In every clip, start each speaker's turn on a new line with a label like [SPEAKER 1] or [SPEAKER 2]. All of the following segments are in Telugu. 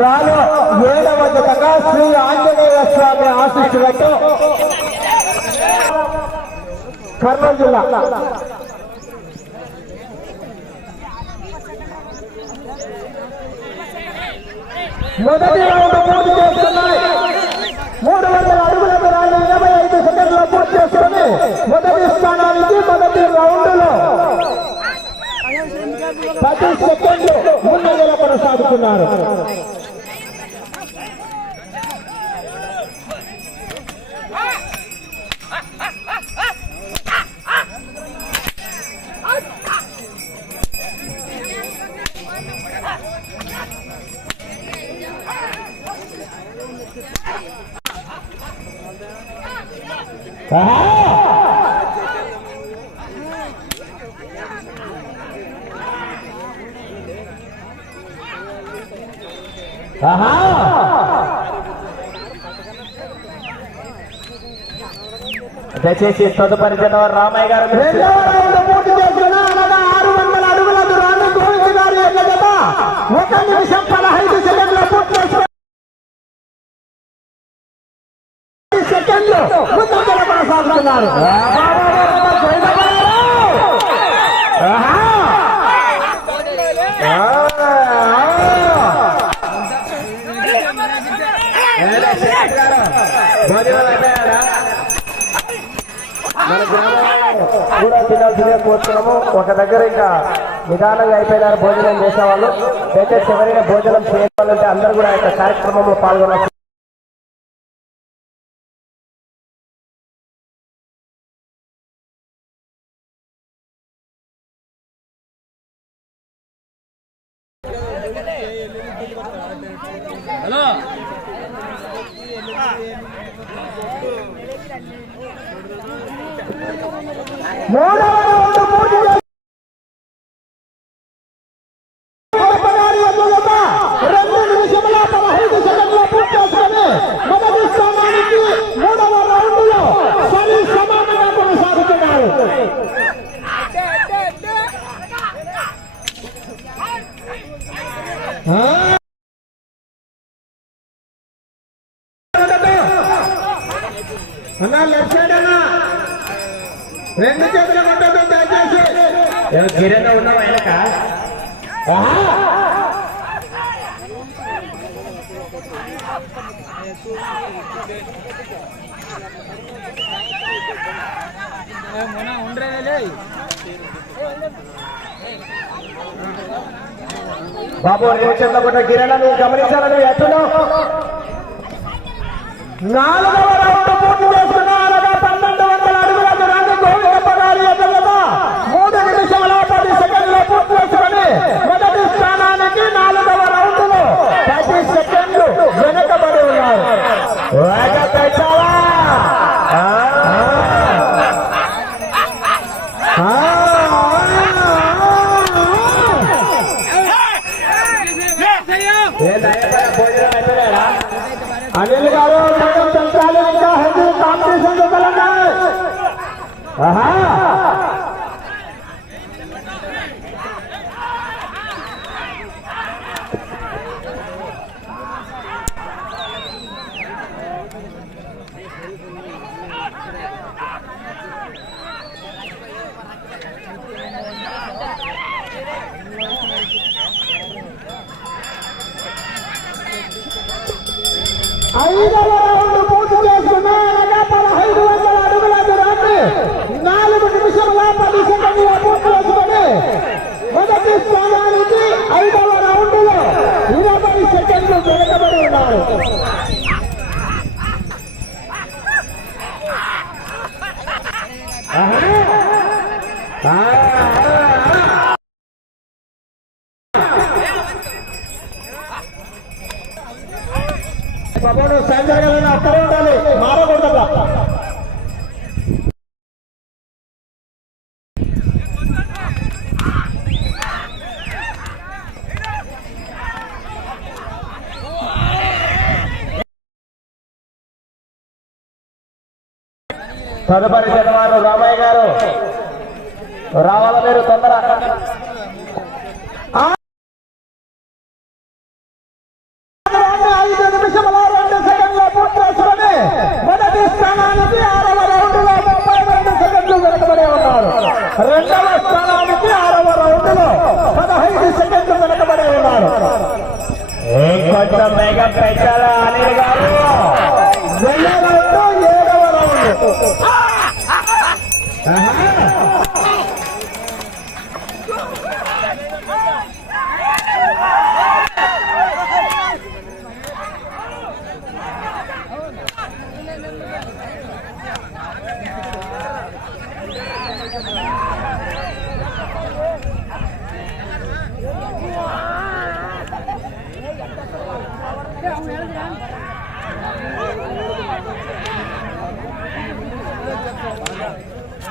[SPEAKER 1] రాను ఏడవ జతగా శ్రీ ఆంజనేయ స్వామి ఆశిష్యులతో కర్నూలు జిల్లా. మొదటి రౌండ్ పూర్తి చేస్తున్నాయి. మూడు వందల అడుగుల దూరాన్ని ఇరవై ఐదు సెకండ్లో పూర్తి చేసుకుని మొదటి స్థానానికి మొదటి రౌండ్లో పది సెకండ్లు ముందంజలో కొనసాగుతున్నారు. ఆహా!
[SPEAKER 2] దయచేసి తదుపరి జనవరి రామయ్య గారు
[SPEAKER 1] రెండవ రౌండ్ ఆరు వందల అడుగుల దూరాన్ని గోవింద్ జత ఒక నిమిషం పదహైదు సెకండ్ల పూర్తి సెకండ్లు
[SPEAKER 2] గ్రామంలో కూడా తినాల్సిందే కోరుతున్నాము ఒక దగ్గర ఇంకా నిదానంగా అయిపోయినారు భోజనం చేసేవాళ్ళు. దయచేసి ఎవరైనా భోజనం చేయాలంటే అందరూ కూడా ఆ యొక్క కార్యక్రమంలో పాల్గొనాలి
[SPEAKER 1] మూడవ లెఫ్ట్ సైడ్ అన్నా రెండు చేతులు కొట్టద్దు దయచేసి.
[SPEAKER 2] గిరంగా ఉన్నాం ఆయనక! బాబు రేవచంద్ర కొట్ట గిరణ నువ్వు గమనించాలని ఎట్టున్నావు
[SPEAKER 1] నాలుగవ రౌండ్ పూర్తి సెకండ్ల పూర్తి చేసుకుని మొదటి స్థానానికి నాలుగవ రౌండ్లో పది సెకండ్లు వెనకబడి ఉన్నారు. వేగ తెచ్చావా? ఆ, ఆ,
[SPEAKER 2] ఏందయ్యా భోజనం అయిపోయారా
[SPEAKER 1] అనిల్ గారు మేడం చంచాలి ఇంకా హెల్దీ కాంపిటీషన్ జరగాలన్నాయి ఆహా. ఐదవ రౌండ్ పూర్తి చేసుకున్న పదహైదు వందల అడుగుల దూరాన్ని నాలుగు నిమిషముల పది సెకండ్ల పూర్తి చేసుకుని మొదటి స్థానానికి ఐదవ రౌండ్లో ఇరవై సెకండ్లు వెనకబడి ఉన్నారు
[SPEAKER 2] తదుపరి శనివారం రామయ్య గారు. రావాల మీరు తొందర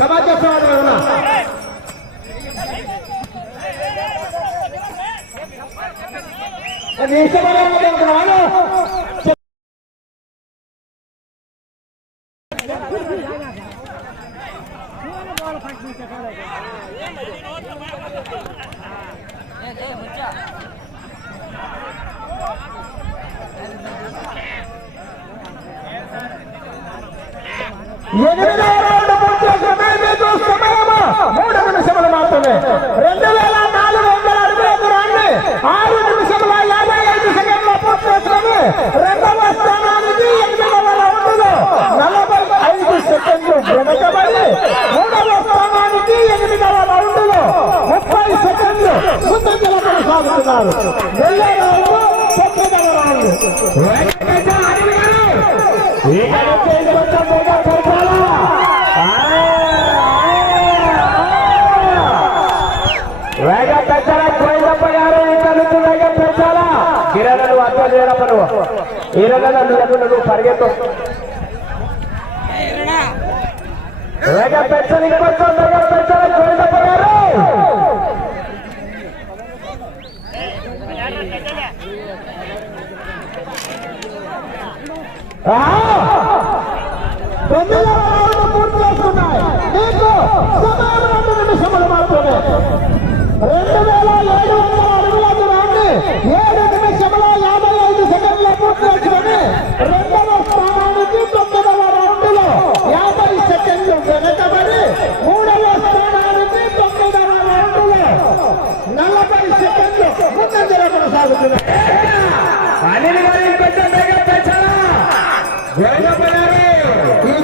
[SPEAKER 1] సమాజ పోరాటం Yeah, yeah, yeah. మూడు నిమిషములు మాత్రమే. రెండు వేల నాలుగు వందల అడుగుల దూరాన్ని ఆరు నిమిషముల యాభై ఐదు సెకండ్ల పూర్తి రెండవ స్థానానికి ఎనిమిదవ రౌండ్లో నలభై ఐదు సెకండ్లు వెనకబడి మూడవ స్థానానికి ఎనిమిదవ రౌండ్లో ముప్పై సెకండ్లు ముందంజల కొనసాగుతున్నారు. వెళ్ళేవాళ్ళు తొమ్మిదవ round. ¡Mira, mira, mira, mira, mira, mira,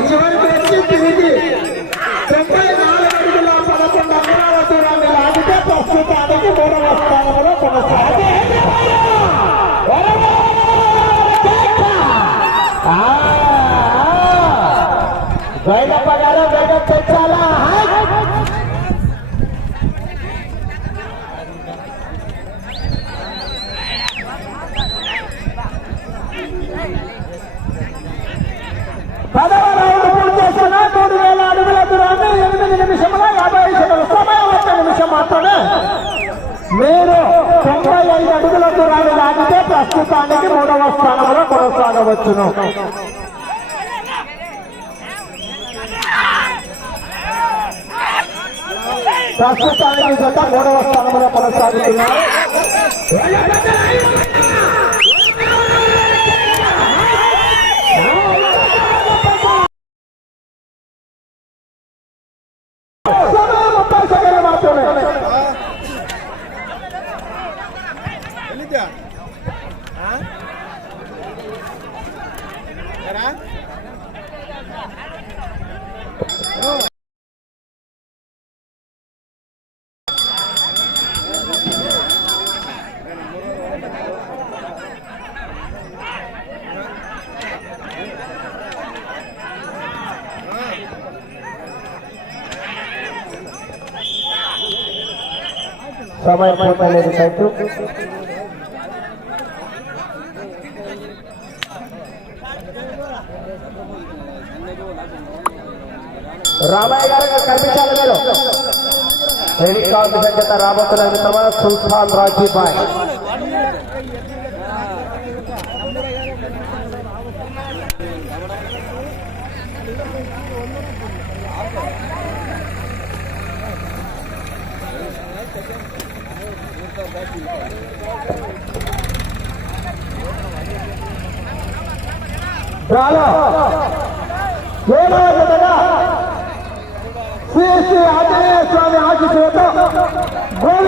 [SPEAKER 1] 있지만 స్థానానికి మూడవ స్థానంలో కొనసాగవచ్చును ప్రస్తుతానికి జత మూడవ స్థానంలో కొనసాగుతున్నారు
[SPEAKER 2] Oh! સમય પોતાને વિચારતું રામાય ગારે કરવી ચાલે મેળો હેલિકોપ્ટર જતા રામકુલા તમારા સુલતાન
[SPEAKER 1] રાજીભાઈ ఏడవ జతగా శ్రీ శ్రీ ఆంజనేయ స్వామి ఆశీస్సులతో